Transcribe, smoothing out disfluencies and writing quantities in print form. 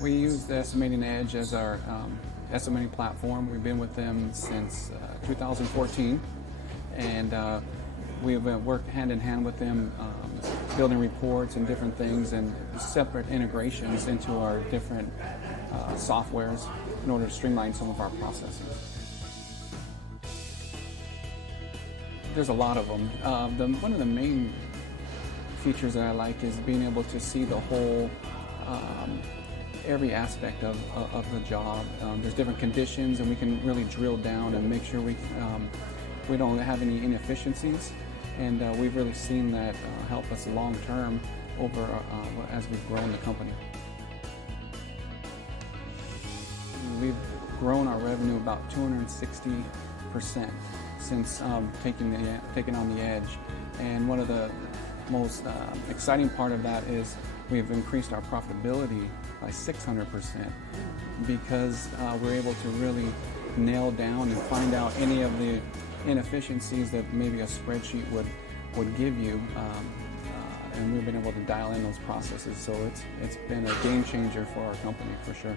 We use the Estimating Edge as our estimating platform. We've been with them since 2014, and we've worked hand in hand with them, building reports and different things, and separate integrations into our different softwares in order to streamline some of our processes. There's a lot of them. One of the main features that I like is being able to see the whole, every aspect of the job. There's different conditions, and we can really drill down and make sure we don't have any inefficiencies. And we've really seen that help us long term over as we've grown the company. We've grown our revenue about 260% since taking on the Edge. And one of the most exciting part of that is we've increased our profitability by 600% because we're able to really nail down and find out any of the inefficiencies that maybe a spreadsheet would give you, and we've been able to dial in those processes. So it's been a game changer for our company for sure.